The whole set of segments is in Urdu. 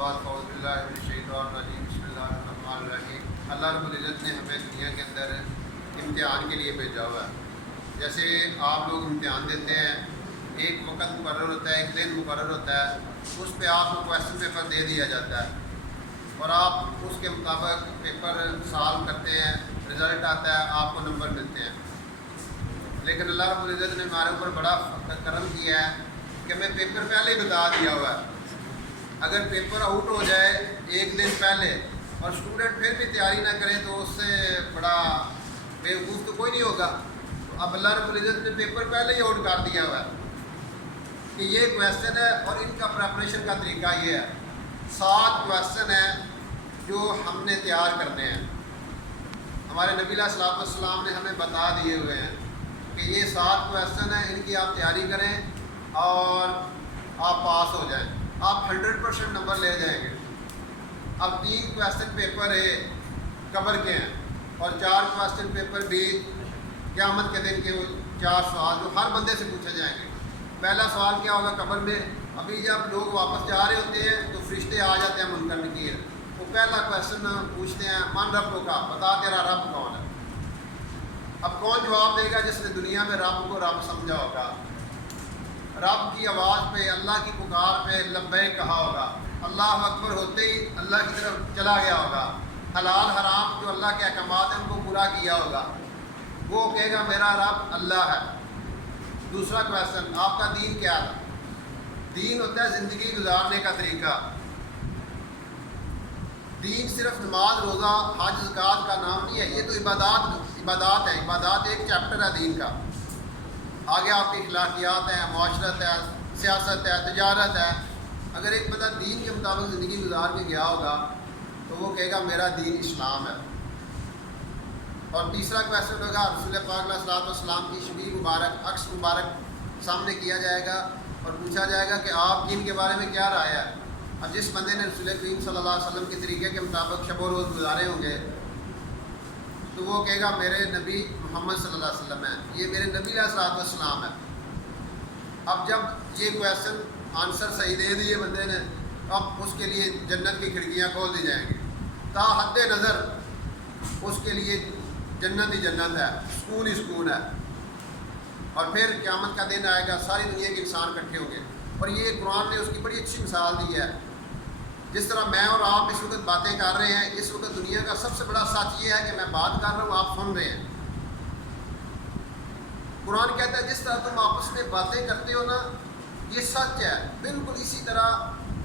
بعد اعوذ باللہ من الشیطان الرجیم بسم اللہ الرحمن الرحیم۔ اللہ رب العزت نے ہمیں دنیا کے اندر امتحان کے لیے بھیجا ہوا ہے۔ جیسے آپ لوگ امتحان دیتے ہیں، ایک وقت مقرر ہوتا ہے، ایک دن مقرر ہوتا ہے، اس پہ آپ کو کویسچن پیپر دے دیا جاتا ہے اور آپ اس کے مطابق پیپر سالو کرتے ہیں، رزلٹ آتا ہے، آپ کو نمبر ملتے ہیں۔ لیکن اللہ رب العزت نے ہمارے اوپر بڑا کرم کیا ہے کہ ہمیں پیپر پہلے ہی بتا دیا ہوا ہے۔ اگر پیپر آؤٹ ہو جائے ایک دن پہلے اور اسٹوڈنٹ پھر بھی تیاری نہ کرے تو اس سے بڑا بیوقوف تو کوئی نہیں ہوگا۔ تو اب اللہ رب العزت نے پیپر پہلے ہی آؤٹ کر دیا ہوا ہے کہ یہ کویسچن ہے اور ان کا پریپریشن کا طریقہ یہ ہے۔ 7 کویسچن ہیں جو ہم نے تیار کرنے ہیں۔ ہمارے نبی علیہ الصلوۃ والسلام نے ہمیں بتا دیے ہوئے ہیں کہ یہ 7 کویسچن ہیں، ان کی آپ تیاری کریں اور آپ پاس ہو جائیں، آپ 100% نمبر لے جائیں گے۔ اب 3 کویسچن پیپر ہے قبر کے ہیں اور 4 کویسچن پیپر بھی قیامت کے دن کے 4 سوال جو ہر بندے سے پوچھے جائیں گے۔ پہلا سوال کیا ہوگا قبر میں؟ ابھی جب لوگ واپس جا رہے ہوتے ہیں تو فرشتے آ جاتے ہیں منکر نکیر، وہ پہلا کویسچن پوچھتے ہیں من رب کا، بتا تیرا رب کون ہے۔ اب کون جواب دے گا جس نے دنیا میں رب کو رب سمجھا ہوگا، رب کی آواز پہ، اللہ کی پکار پہ لبیک کہا ہوگا، اللہ اکبر ہوتے ہی اللہ کی طرف چلا گیا ہوگا، حلال حرام جو اللہ کے احکامات ہیں ان کو پورا کیا ہوگا، وہ کہے گا میرا رب اللہ ہے۔ دوسرا کویسچن، آپ کا دین کیا ہے؟ دین ہوتا ہے زندگی گزارنے کا طریقہ۔ دین صرف نماز، روزہ، حج، زکوٰۃ کا نام نہیں ہے، یہ تو عبادات ہے۔ عبادات ایک چیپٹر ہے دین کا۔ آگے آپ کی اخلاقیات ہیں، معاشرت ہے، سیاست ہے، تجارت ہے۔ اگر ایک بندہ دین کے مطابق زندگی گزار کے گیا ہوگا تو وہ کہے گا میرا دین اسلام ہے۔ اور تیسرا کویسچن ہوگا رسول پاک علیہ الصلوۃ والسلام کی شبیہ مبارک، عکس مبارک سامنے کیا جائے گا اور پوچھا جائے گا کہ آپ دین کے بارے میں کیا رائے ہے۔ اب جس بندے نے رسول کریم صلی اللہ علیہ وسلم کے طریقے کے مطابق شب و روز گزارے ہوں گے تو وہ کہے گا میرے نبی محمد صلی اللہ علیہ وسلم ہے، یہ میرے نبی علیہ الصلوۃ والسلام ہے۔ اب جب یہ کویسچن آنسر صحیح دے دیے بندے نے، اب اس کے لیے جنت کی کھڑکیاں کھول دی جائیں گی، تا حد نظر اس کے لیے جنت ہی جنت ہے، سکون ہی سکون ہے۔ اور پھر قیامت کا دن آئے گا، ساری دنیا کے انسان اکٹھے ہوں گے، اور یہ قرآن نے اس کی بڑی اچھی مثال دی ہے۔ جس طرح میں اور آپ اس وقت باتیں کر رہے ہیں، اس وقت دنیا کا سب سے بڑا سچ یہ ہے کہ میں بات کر رہا ہوں، آپ سن رہے ہیں۔ قرآن کہتا ہے جس طرح تم آپس میں باتیں کرتے ہو نا، یہ سچ ہے، بالکل اسی طرح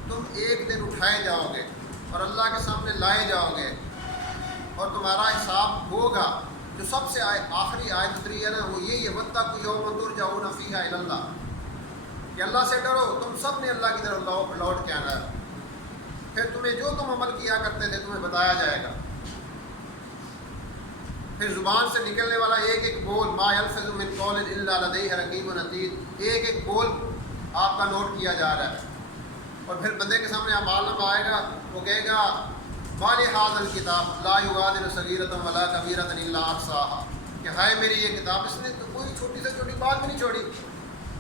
تم ایک دن اٹھائے جاؤ گے اور اللہ کے سامنے لائے جاؤ گے اور تمہارا حساب ہوگا۔ جو سب سے آخری آیت اتری ہے نا وہ یہی ہے وَاتَّقُوا يَوْمًا تُرْجَعُونَ فِيهِ إِلَى اللَّهِ، کہ اللہ سے ڈرو، تم سب نے اللہ کی طرف لوٹ کے آنا ہے، پھر تمہیں جو تم عمل کیا کرتے تھے تمہیں بتایا جائے گا۔ پھر زبان سے نکلنے والا ایک ایک بول ما یلفظ من قول الا لدیہ رقیب عتید، ایک ایک بول آپ کا نوٹ کیا جا رہا ہے۔ اور پھر بندے کے سامنے اعمال نامہ آئے گا، وہ کہے گا مَا لِهَٰذَا الْكِتَابِ لَا يُغَادِرُ صَغِيرَةً وَلَا كَبِيرَةً إِلَّا أَحْصَاهَا، کہ ہائے میری یہ کتاب، اس نے تو کوئی چھوٹی سے چھوٹی بات بھی نہیں چھوڑی۔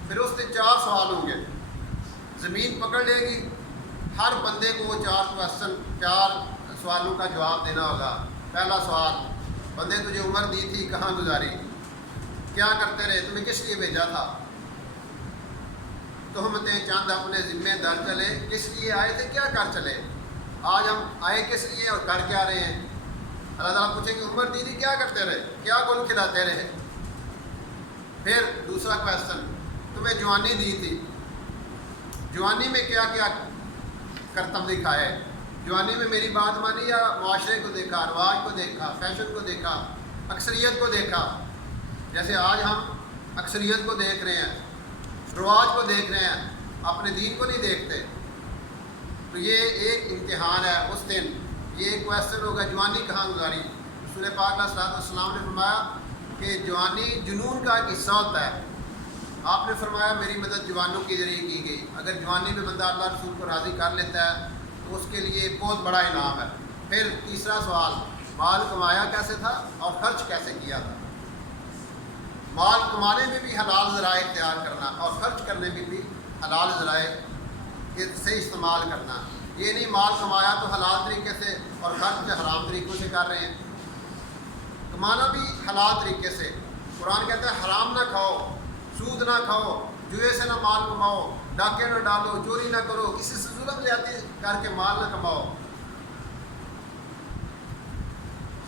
پھر اس سے 4 سوال ہوں گے، زمین پکڑ لے گی، ہر بندے کو وہ 4 سوالوں کا جواب دینا ہوگا۔ پہلا سوال، بندے تجھے عمر دی تھی کہاں گزاری، کیا کرتے رہے، تمہیں کس لیے بھیجا تھا، تہمتیں چند اپنے ذمہ دار چلے، کس لیے آئے تھے کیا کر چلے، آج ہم آئے کس لیے اور کر کیا رہے ہیں۔ اللہ تعالیٰ پوچھیں گے عمر دی تھی کیا کرتے رہے، کیا گل کھلاتے رہے۔ پھر دوسرا کویسچن، تمہیں جوانی دی تھی، جوانی میں کیا کیا کرتب دکھائے، جوانی میں میری بات مانی یا معاشرے کو دیکھا، رواج کو دیکھا، فیشن کو دیکھا، اکثریت کو دیکھا۔ جیسے آج ہم اکثریت کو دیکھ رہے ہیں، رواج کو دیکھ رہے ہیں، اپنے دین کو نہیں دیکھتے۔ تو یہ ایک امتحان ہے اس دن، یہ ایک کویسچن ہوگا جوانی کہاں گزاری۔ رسول پاک علیہ الصلوۃ والسلام نے فرمایا کہ جوانی جنون کا ایک حصہ ہوتا ہے۔ آپ نے فرمایا میری مدد جوانوں کے ذریعے کی گئی، اگر جوانی میں بندہ اللہ رسول کو راضی کر لیتا ہے تو اس کے لیے بہت بڑا انعام ہے۔ پھر تیسرا سوال، مال کمایا کیسے تھا اور خرچ کیسے کیا تھا۔ مال کمانے میں بھی حلال ذرائع اختیار کرنا اور خرچ کرنے میں بھی حلال ذرائع سے استعمال کرنا۔ یہ نہیں مال کمایا تو حلال طریقے سے اور خرچ حرام طریقوں سے کر رہے ہیں. کمانا بھی حلال طریقے سے. قرآن کہتا ہے حرام نہ کھاؤ، سود نہ کھاؤ، جوئے سے نہ مال کماؤ، ڈاکے نہ ڈالو، چوری نہ کرو، کسی سے ظلم زیادتی کر کے مال نہ کماؤ.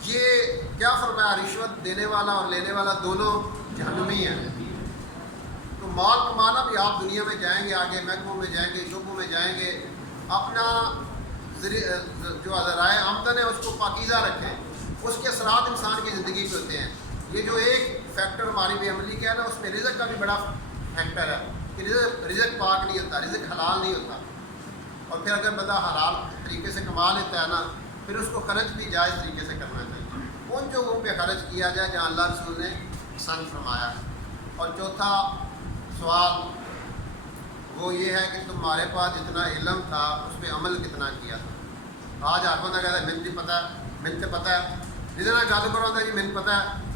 یہ کیا فرمایا؟ رشوت دینے والا اور لینے والا دونوں جہنمی ہیں. تو مال کمانا بھی، آپ دنیا میں جائیں گے، آگے محکموں میں جائیں گے، شعبوں میں جائیں گے، اپنا جو ذرائع آمدن ہے اس کو پاکیزہ رکھیں. اس کے اثرات انسان کی زندگی پہ ہوتے ہیں. یہ جو ایک فیکٹر ہماری بے عملی کا ہے نا، اس میں رزق کا بھی بڑا فیکٹر ہے کہ رزق پاک نہیں ہوتا، رزق حلال نہیں ہوتا. اور پھر اگر بندہ حلال طریقے سے کما لیتا ہے نا، پھر اس کو خرچ بھی جائز طریقے سے کرنا چاہیے. ان جگہوں پہ خرچ کیا جائے جہاں اللہ رسول نے پسند فرمایا. اور چوتھا سوال وہ یہ ہے کہ تمہارے پاس جتنا علم تھا اس پہ عمل کتنا کیا تھا. آج ہر بندہ کہتا ہے مجھے نہیں پتہ ہے، مجھے پتہ ہے، جتنا گل کرو ہے جی مجھے پتہ ہے.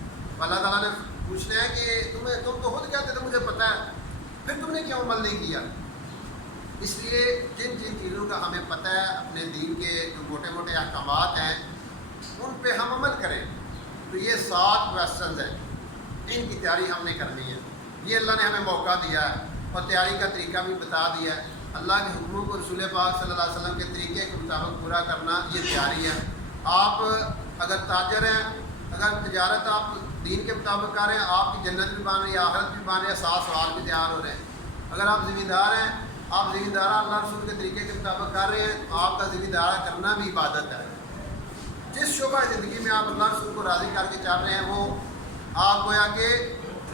اللہ تعالیٰ نے پوچھنا ہے کہ تم تو خود کہتے تھے مجھے پتہ ہے، پھر تم نے کیوں عمل نہیں کیا؟ اس لیے جن چیزوں کا ہمیں پتہ ہے، اپنے دین کے جو موٹے موٹے احکامات ہیں ان پہ ہم عمل کریں. تو یہ 7 کویسچنز ہیں، ان کی تیاری ہم نے کرنی ہے. یہ اللہ نے ہمیں موقع دیا ہے اور تیاری کا طریقہ بھی بتا دیا ہے. اللہ کے حکموں کو رسول پاک صلی اللہ علیہ وسلم کے طریقے کے مطابق پورا کرنا یہ تیاری ہے. آپ اگر تاجر ہیں، اگر تجارت آپ دین کے مطابق کر رہے ہیں، آپ کی جنت بھی بن رہی ہے، آخرت بھی بن رہی ہے، 7 سوال بھی تیار ہو رہے ہیں. اگر آپ ذمہ دار ہیں، آپ ذمہ دارہ اللہ رسول کے طریقے کے مطابق کر رہے ہیں، تو آپ کا ذمہ دارہ کرنا بھی عبادت ہے. جس شعبہ زندگی میں آپ اللہ رسول کو راضی کر کے چل رہے ہیں، وہ آپ گویا کہ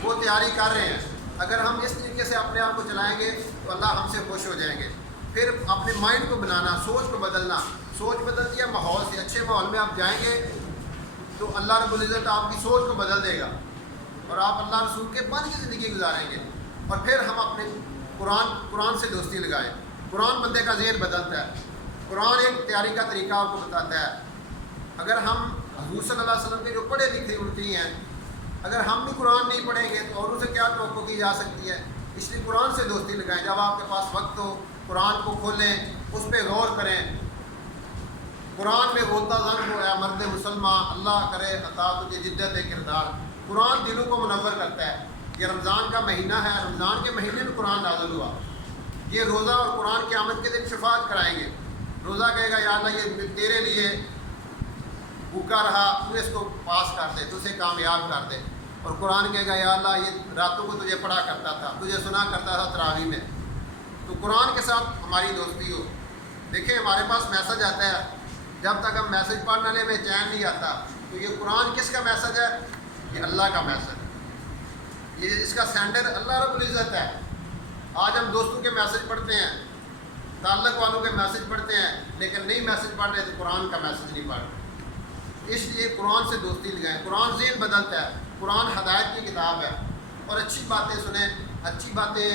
وہ تیاری کر رہے ہیں. اگر ہم اس طریقے سے اپنے آپ کو چلائیں گے تو اللہ ہم سے خوش ہو جائیں گے. پھر اپنے مائنڈ کو بنانا، سوچ کو بدلنا. سوچ بدلتی ہے ماحول سے. اچھے ماحول میں آپ جائیں گے تو اللہ رب العزت آپ کی سوچ کو بدل دے گا اور آپ اللہ رسول کے بن کی زندگی گزاریں گے. اور پھر ہم اپنے قرآن سے دوستی لگائیں. قرآن بندے کا ذہن بدلتا ہے. قرآن ایک تیاری کا طریقہ آپ کو بتاتا ہے. اگر ہم حضور صلی اللہ علیہ وسلم کے جو پڑھے لکھے الٹی ہیں، اگر ہم بھی قرآن نہیں پڑھیں گے تو اوروں سے کیا توقع کی جا سکتی ہے؟ اس لیے قرآن سے دوستی لگائیں. جب آپ کے پاس وقت ہو قرآن کو کھولیں، اس پہ غور کریں. قرآن میں غوطہ زن ہو، اے مرد مسلمان، اللہ کرے عطا تجھے جدت کردار. قرآن دلوں کو منور کرتا ہے. یہ رمضان کا مہینہ ہے، رمضان کے مہینے میں قرآن نازل ہوا. یہ روزہ اور قرآن قیامت کے دن شفاعت کرائیں گے. روزہ کہے گا یا اللہ یہ تیرے لیے بھوکا رہا، تو اس کو پاس کر دے، تو اسے کامیاب کر دے. اور قرآن کہے گا یا اللہ یہ راتوں کو تجھے پڑھا کرتا تھا، تجھے سنا کرتا تھا تراویح میں. تو قرآن کے ساتھ ہماری دوستی ہو. دیکھیں ہمارے پاس میسج آتا ہے، جب تک ہم میسج پڑھنے لے میں چین نہیں آتا. تو یہ قرآن کس کا میسج ہے؟ یہ اللہ کا میسج ہے. یہ اس کا سینڈر اللہ رب العزت ہے. آج ہم دوستوں کے میسج پڑھتے ہیں، تعلق والوں کے میسج پڑھتے ہیں، لیکن نہیں میسج پڑھ رہے تو قرآن کا میسج نہیں پڑھ رہے. اس لیے قرآن سے دوستی لگائیں. قرآن ذہن بدلتا ہے. قرآن ہدایت کی کتاب ہے. اور اچھی باتیں سنیں، اچھی باتیں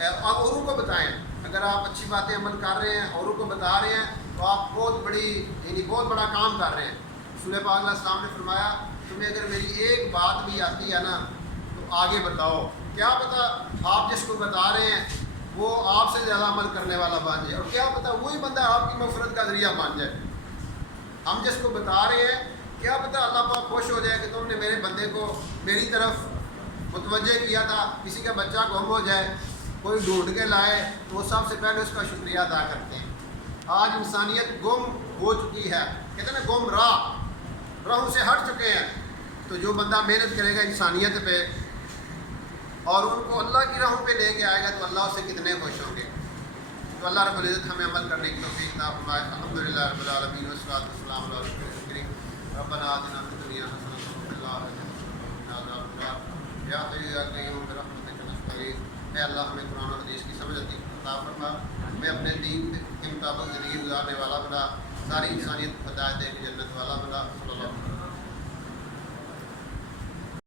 آپ اوروں کو بتائیں. اگر آپ اچھی باتیں عمل کر رہے ہیں، اوروں کو بتا رہے ہیں، تو آپ بہت بڑا کام کر رہے ہیں. رسول پاک علیہ السلام نے فرمایا تمہیں اگر میری ایک بات بھی آتی ہے نا تو آگے بتاؤ. کیا پتہ آپ جس کو بتا رہے ہیں وہ آپ سے زیادہ عمل کرنے والا بن جائے، اور کیا پتہ وہی بندہ آپ کی مغفرت کا ذریعہ بن جائے. ہم جس کو بتا رہے ہیں کیا پتہ اللہ پاک خوش ہو جائے کہ تم نے میرے بندے کو میری طرف متوجہ کیا تھا. کسی کا بچہ گم ہو جائے، کوئی ڈھونڈ کے لائے تو وہ سب سے پہلے اس کا شکریہ ادا کرتے ہیں. آج انسانیت گم ہو چکی ہے، کہتے ہیں نا گم راہوں سے ہٹ چکے ہیں. تو جو بندہ محنت کرے گا انسانیت پہ اور ان کو اللہ کی راہوں پہ لے کے آئے گا تو اللہ اس سے کتنے خوش ہوں گے. تو اللہ رب العزت ہمیں عمل کرنے کی توفیق عطا فرمائے. الحمدللہ رب العالمین والصلاۃ والسلام علی رسول الکریم. ربنا آتنا فی الدنیا حسنۃ وفی الآخرۃ حسنۃ وقنا عذاب النار. یا حی یا قیوم برحمتک نستغیث. اے اللہ ہمیں قرآن و حدیث کی سمجھ عطا فرما. ہمیں اپنے دین کے مطابق زندگی گزارنے والا بنا. ساری انسانیت کو ہدایت دے کے جنت والا بنا. صلی اللہ علیہ وسلم.